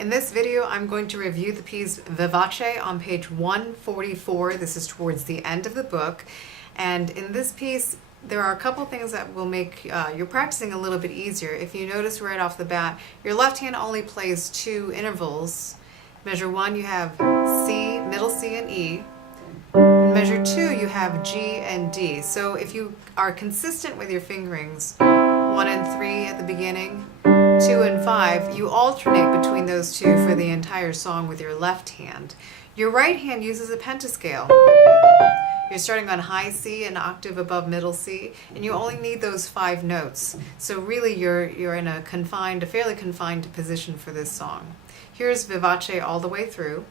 In this video, I'm going to review the piece Vivace on page 144. This is towards the end of the book. And in this piece, there are a couple things that will make your practicing a little bit easier. If you notice right off the bat, your left hand only plays two intervals. Measure 1, you have C, middle C and E. In measure 2, you have G and D. So if you are consistent with your fingerings, 1 and 3 at the beginning, 2 and 5, you alternate between those two for the entire song with your left hand. Your right hand uses a pentascale. You're starting on high C, an octave above middle C, and you only need those 5 notes. So really you're in a fairly confined position for this song. Here's Vivace all the way through.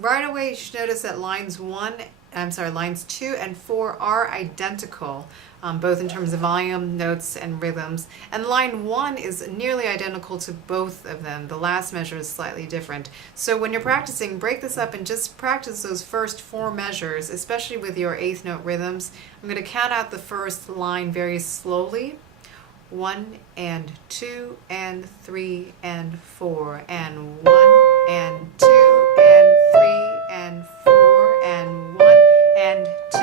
Right away, you should notice that lines 2 and 4 are identical, both in terms of volume, notes, and rhythms. And line 1 is nearly identical to both of them. The last measure is slightly different. So when you're practicing, break this up and just practice those first 4 measures, especially with your 8th note rhythms. I'm going to count out the first line very slowly. 1 and 2 and 3 and 4 and 1 and 2 and 3 and 4 and 1 and 2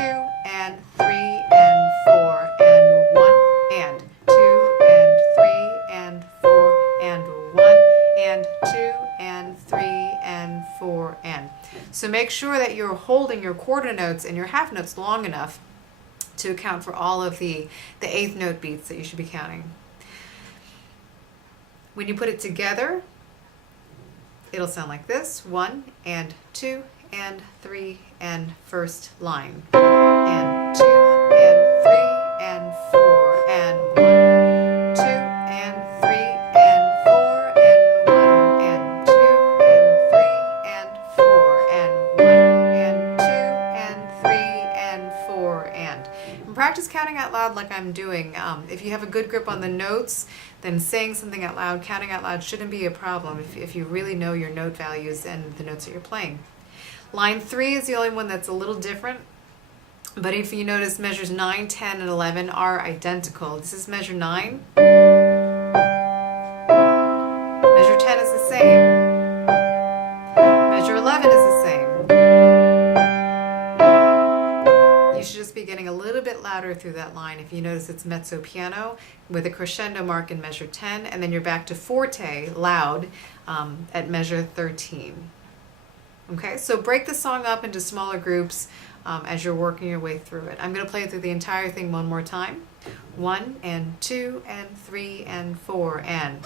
and 3 and 4 and 1 and 2 and 3 and 4 and 1 and 2 and 3 and 4 and. So make sure that you're holding your quarter notes and your half notes long enough to account for all of the 8th note beats that you should be counting. When you put it together, it'll sound like this: 1 and 2 and 3 and first line, and 2 and 3 and 4 and 1, 2 and 3 and 4 and 1 and 2 and 3 and 4 and 1 and 2 and 3 and 4 and practice counting out loud like I'm doing. If you have a good grip on the notes, then saying something out loud, counting out loud shouldn't be a problem if you really know your note values and the notes that you're playing. Line 3 is the only one that's a little different, but if you notice, measures 9, 10, and 11 are identical. This is measure 9. Measure 10 is the same. Measure 11 is the same. You should just be getting a little bit louder through that line. If you notice, it's mezzo piano with a crescendo mark in measure 10, and then you're back to forte, loud, at measure 13. Okay, so break the song up into smaller groups as you're working your way through it. I'm going to play it through the entire thing one more time. 1 and 2 and 3 and 4 and...